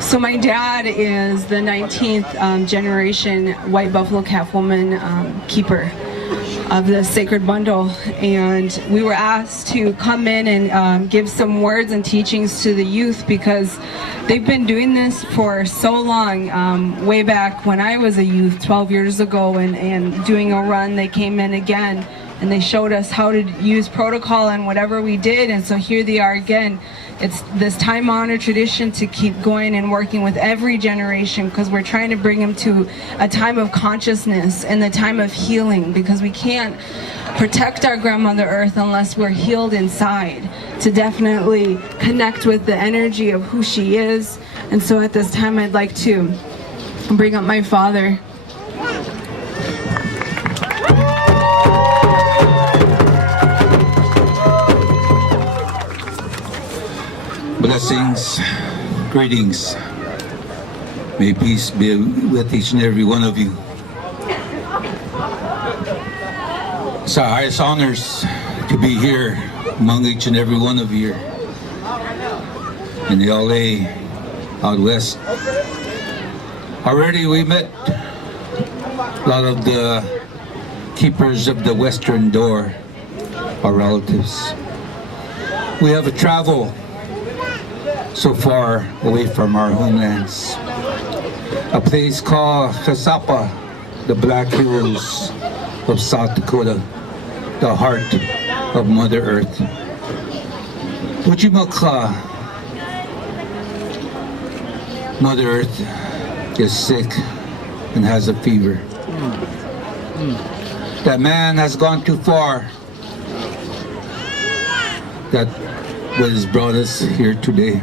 So my dad is the 19th generation white buffalo calf woman keeper of the sacred bundle, and we were asked to come in and give some words and teachings to the youth because they've been doing this for so long. Way back when I was a youth 12 years ago and doing a run, they came in again and they showed us how to use protocol and whatever we did, and so here they are again. It's this time-honored tradition to keep going and working with every generation because we're trying to bring them to a time of consciousness and the time of healing, because we can't protect our grandmother earth unless we're healed inside, to definitely connect with the energy of who she is. And so at this time I'd like to bring up my father. Blessings, greetings. May peace be with each and every one of you. It's our highest honors to be here among each and every one of you in the LA out west. Already we met a lot of the keepers of the western door, our relatives. We have traveled so far away from our homelands. A place called Chickasaw, the Black Hills of South Dakota, the heart of Mother Earth. Uchimaka, Mother Earth is sick and has a fever. That man has gone too far. That what has brought us here today.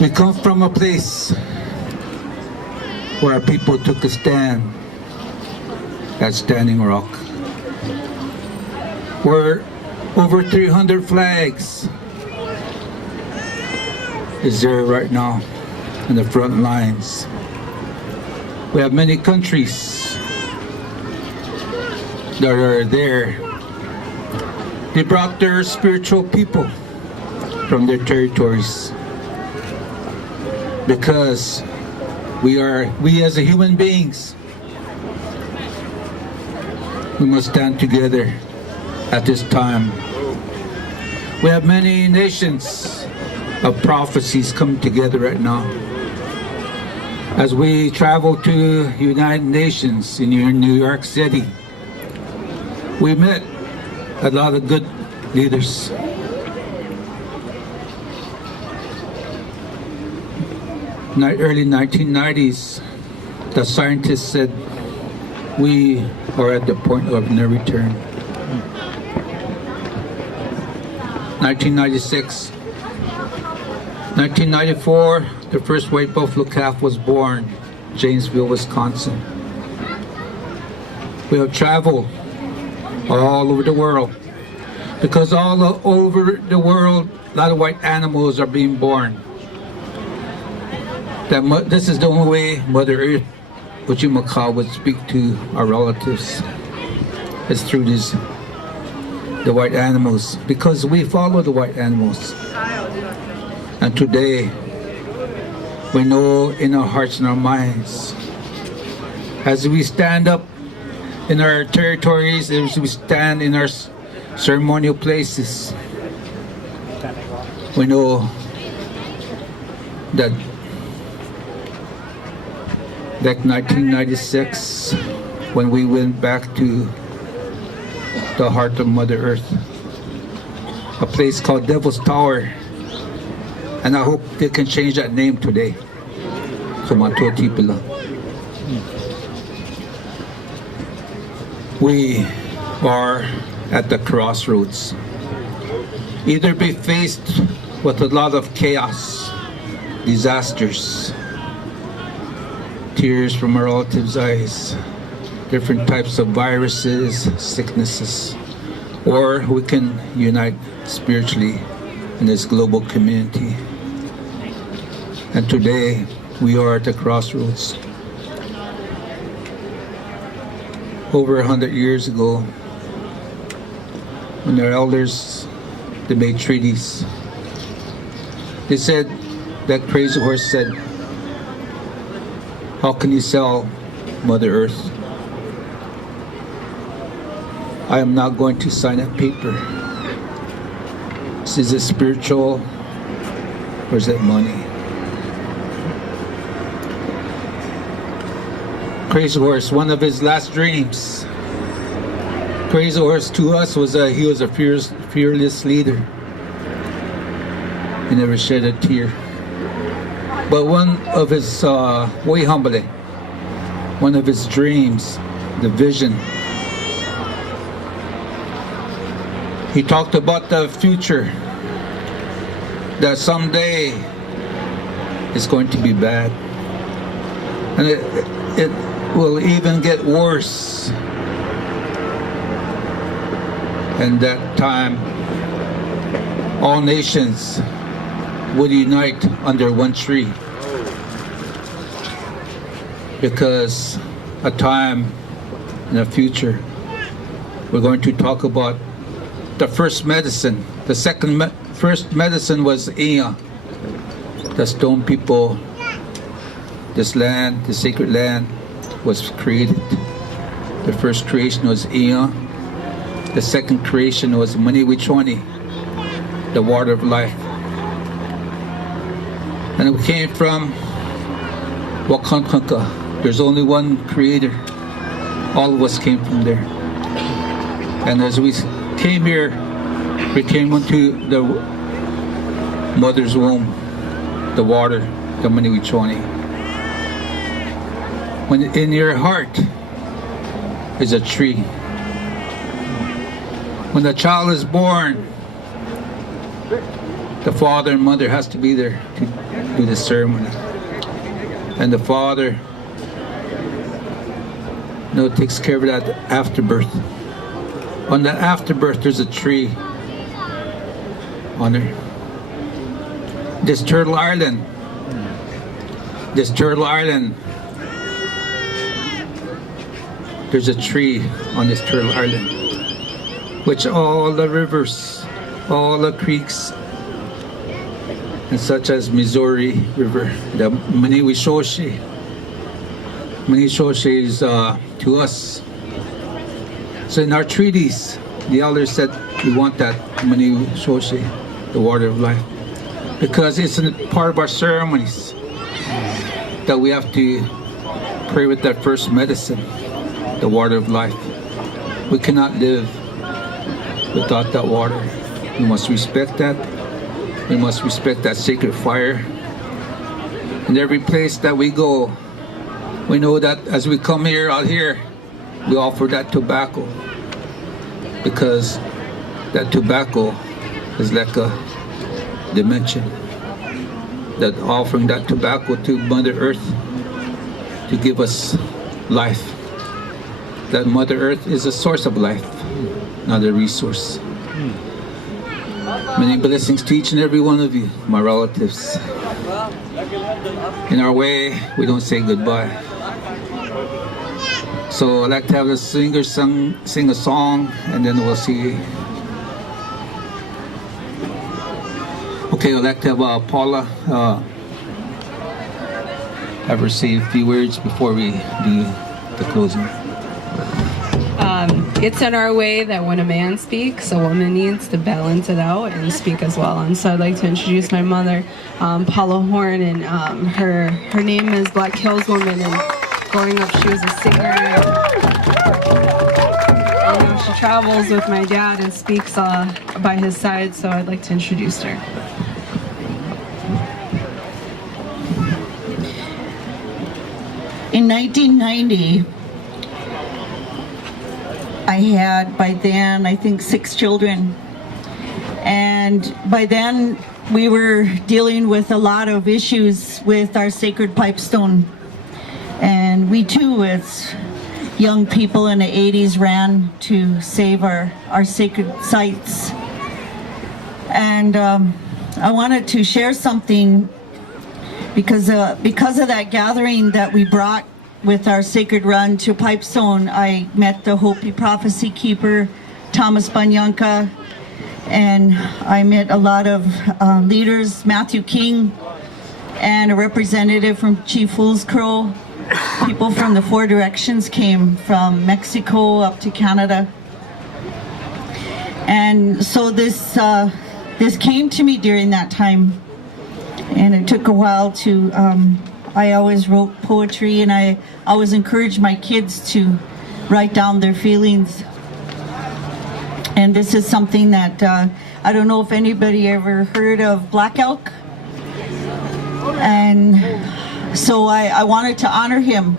We come from a place where our people took a stand at Standing Rock, where over 300 flags is there right now in the front lines. We have many countries that are there. They brought their spiritual people from their territories, because we as a human beings, we must stand together at this time. We have many nations of prophecies come together right now. As we travel to United Nations in New York City, we met a lot of good leaders. Early 1990s, the scientists said we are at the point of no return. 1996, 1994, the first white buffalo calf was born, Janesville, Wisconsin. We have traveled all over the world, because all over the world, a lot of white animals are being born. This is the only way Mother Earth, Uchimaka, would speak to our relatives. It's through the white animals, because we follow the white animals. And today, we know in our hearts and our minds, as we stand up in our territories, as we stand in our ceremonial places, we know that like 1996, when we went back to the heart of Mother Earth, a place called Devil's Tower, and I hope they can change that name today. We are at the crossroads. Either be faced with a lot of chaos, disasters, tears from our relatives' eyes, different types of viruses, sicknesses, or we can unite spiritually in this global community. And today, we are at the crossroads. Over 100 years ago, when our elders, they made treaties, They said, that crazy horse said, how can you sell Mother Earth? I am not going to sign that paper. Is it spiritual or is it money? Crazy horse, one of his last dreams. Crazy horse to us was he was a fearless leader. He never shed a tear. But one of his way humbly, one of his dreams, the vision. He talked about the future, that someday it's going to be bad. And it will even get worse. And that time, all nations would unite under one tree. Because a time in the future, we're going to talk about the first medicine. The first medicine was Iya. The stone people, this land, the sacred land, was created. The first creation was Iya. The second creation was Mitákuye, the water of life. And it came from Wakpala. There's only one creator. All of us came from there. And as we came here, we came into the mother's womb, the water, the Mitákuye. When in your heart is a tree. When the child is born, the father and mother has to be there to do the ceremony. And the father, takes care of that afterbirth. On the afterbirth, there's a tree on there. This Turtle Island, there's a tree on this Turtle Island, which all the rivers, all the creeks, and such as Missouri River, the Mitákuye is to us. So in our treaties, the elders said we want that Mitákuye, the water of life, because it's a part of our ceremonies that we have to pray with that first medicine, the water of life. We cannot live without that water. We must respect that. We must respect that sacred fire. In every place that we go, we know that as we come out here, we offer that tobacco, because that tobacco is like a dimension. That offering that tobacco to Mother Earth to give us life. That Mother Earth is a source of life, not a resource. Many blessings to each and every one of you, my relatives. In our way, we don't say goodbye. So I'd like to have the singer sing a song, and then we'll see. Okay, I'd like to have Paula have her say a few words before we do the closing. It's in our way that when a man speaks, a woman needs to balance it out and speak as well. And so I'd like to introduce my mother, Paula Horne, and her name is Black Hills Woman. And growing up, she was a singer. And she travels with my dad and speaks by his side. So I'd like to introduce her. In 1990, I had, by then, I think 6 children. And by then, we were dealing with a lot of issues with our sacred pipestone. And we too, as young people in the 80s, ran to save our sacred sites. And I wanted to share something because of that gathering that we brought with our sacred run to Pipestone. I met the Hopi prophecy keeper, Thomas Banyanka, and I met a lot of leaders, Matthew King, and a representative from Chief Fool's Crow. People from the Four Directions came from Mexico up to Canada. And so this came to me during that time, and it took a while to, I always wrote poetry, and I always encouraged my kids to write down their feelings. And this is something that, I don't know if anybody ever heard of Black Elk. And so I wanted to honor him.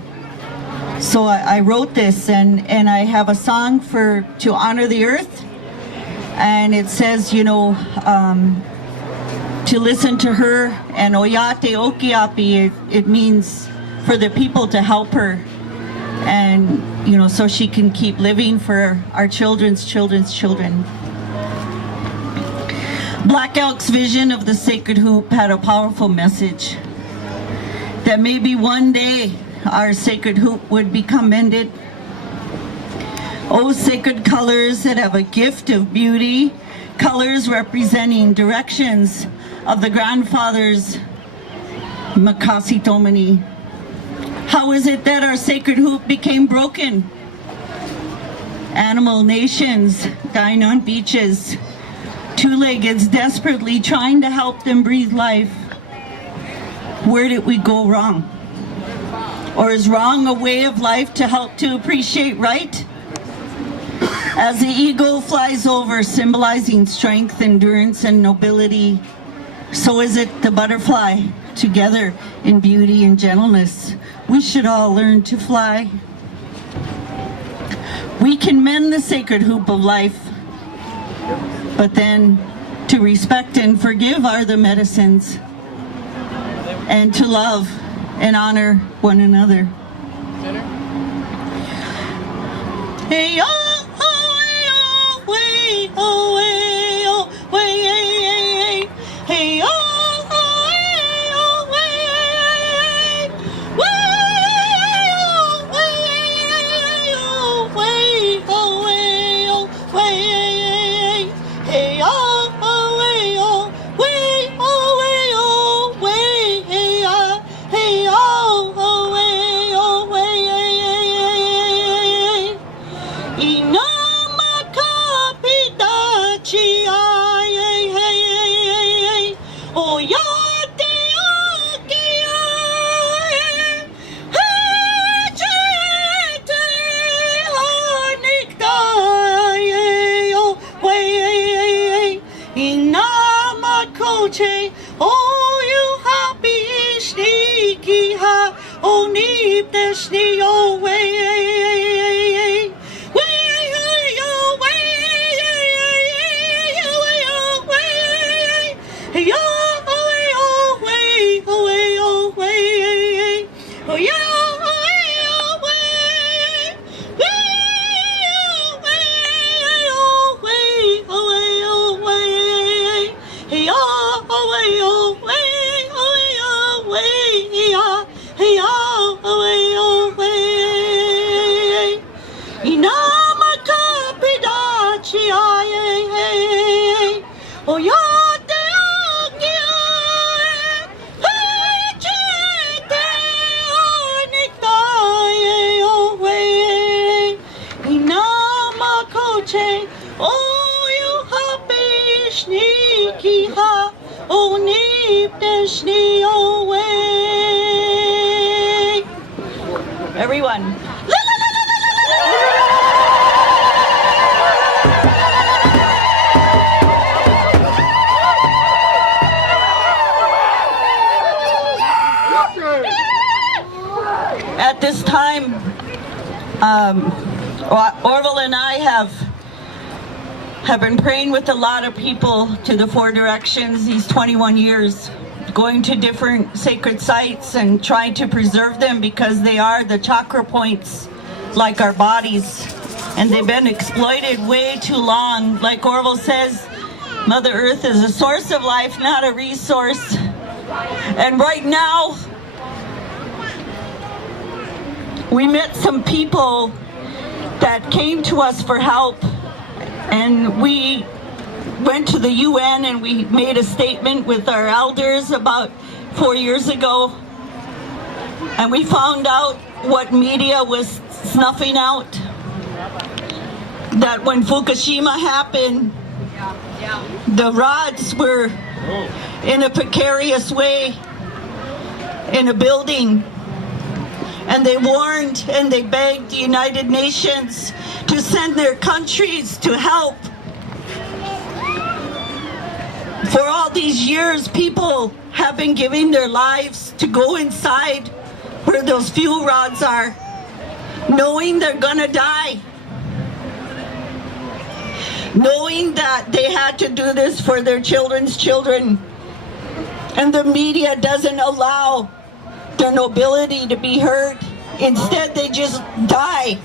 So I wrote this, and I have a song to honor the earth. And it says, you know, to listen to her, and Oyate Okiapi, it means for the people to help her. And, you know, so she can keep living for our children's children's children. Black Elk's vision of the sacred hoop had a powerful message that maybe one day our sacred hoop would become mended. Oh, sacred colors that have a gift of beauty, colors representing directions of the grandfathers, Makasitomani. How is it that our sacred hoop became broken? Animal nations dying on beaches, two-leggeds desperately trying to help them breathe life. Where did we go wrong? Or is wrong a way of life to help to appreciate right? As the eagle flies over, symbolizing strength, endurance, and nobility, so is it the butterfly, together in beauty and gentleness. We should all learn to fly. We can mend the sacred hoop of life, but then to respect and forgive are the medicines, and to love and honor one another. Hey, oh, oh, way, oh, way, oh, way, hey, oh. Everyone. At this time, Arvol and I have been praying with a lot of people to the Four Directions these 21 years, going to different sacred sites and trying to preserve them because they are the chakra points like our bodies, and they've been exploited way too long. Like Arvol says, Mother Earth is a source of life, not a resource. And right now, we met some people that came to us for help, and we went to the UN and we made a statement with our elders about 4 years ago, and we found out what media was snuffing out, that when Fukushima happened, the rods were in a precarious way in a building, and they warned and they begged the United Nations to send their countries to help. For all these years, people have been giving their lives to go inside where those fuel rods are, knowing they're gonna die, knowing that they had to do this for their children's children. And the media doesn't allow their nobility to be heard. Instead, they just die.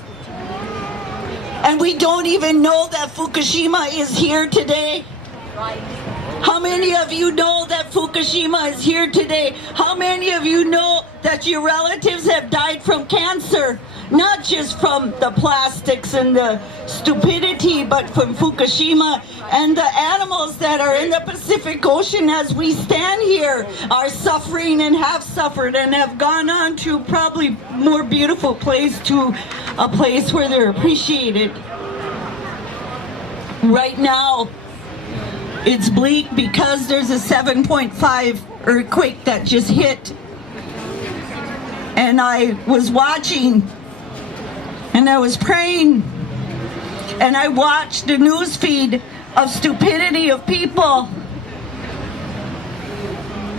And we don't even know that Fukushima is here today. How many of you know that Fukushima is here today? How many of you know that your relatives have died from cancer? Not just from the plastics and the stupidity, but from Fukushima. And the animals that are in the Pacific Ocean as we stand here are suffering and have suffered and have gone on to probably more beautiful place, to a place where they're appreciated. Right now, it's bleak because there's a 7.5 earthquake that just hit. And I was watching and I was praying and I watched the news feed of stupidity of people.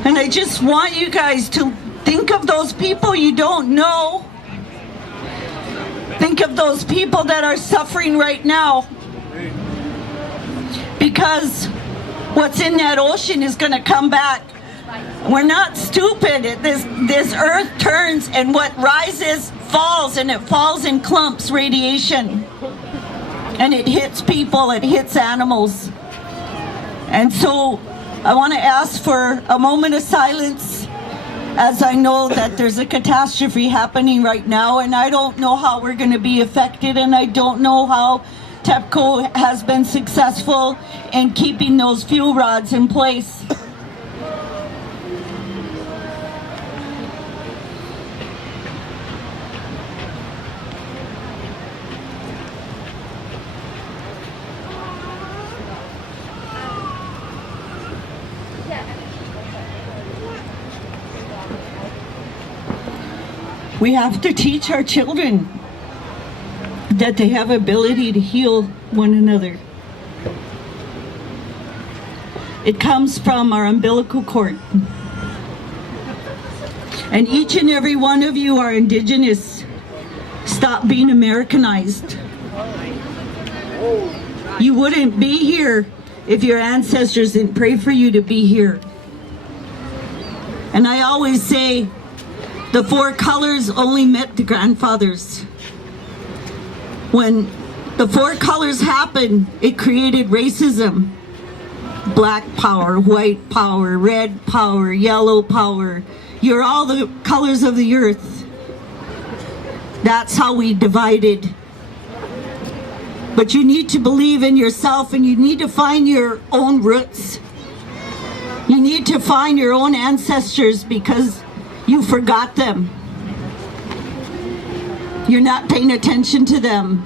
And I just want you guys to think of those people you don't know. Think of those people that are suffering right now. Because what's in that ocean is going to come back. We're not stupid. This earth turns, and what rises falls, and it falls in clumps, radiation. And it hits people, it hits animals. And so I want to ask for a moment of silence, as I know that there's a catastrophe happening right now, and I don't know how we're going to be affected, and I don't know how TEPCO has been successful in keeping those fuel rods in place. We have to teach our children that they have ability to heal one another. It comes from our umbilical cord. And each and every one of you are indigenous. Stop being Americanized. You wouldn't be here if your ancestors didn't pray for you to be here. And I always say, the four colors only met the grandfathers. When the four colors happened, it created racism. Black power, white power, red power, yellow power. You're all the colors of the earth. That's how we divided. But you need to believe in yourself, and you need to find your own roots. You need to find your own ancestors, because you forgot them. You're not paying attention to them.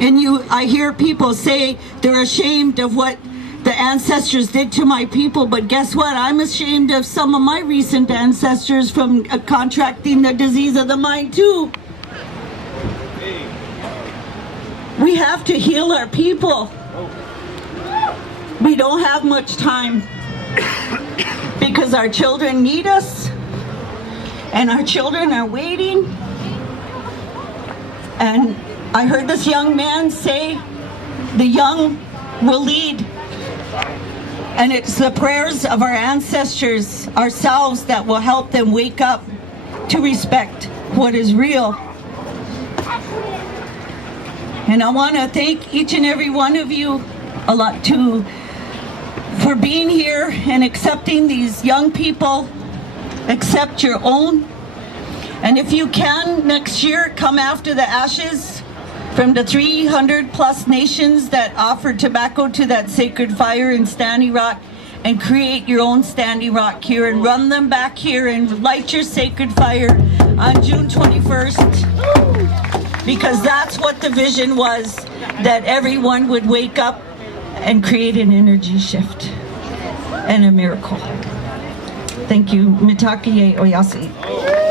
And I hear people say they're ashamed of what the ancestors did to my people, but guess what? I'm ashamed of some of my recent ancestors from contracting the disease of the mind too. We have to heal our people. We don't have much time because our children need us, and our children are waiting. And I heard this young man say, the young will lead. And it's the prayers of our ancestors, ourselves, that will help them wake up to respect what is real. And I want to thank each and every one of you a lot too for being here and accepting these young people. Accept your own. And if you can, next year, come after the ashes from the 300 plus nations that offer tobacco to that sacred fire in Standing Rock, and create your own Standing Rock here and run them back here and light your sacred fire on June 21st. Because that's what the vision was, that everyone would wake up and create an energy shift and a miracle. Thank you. Mitákuye Oyás'iŋ.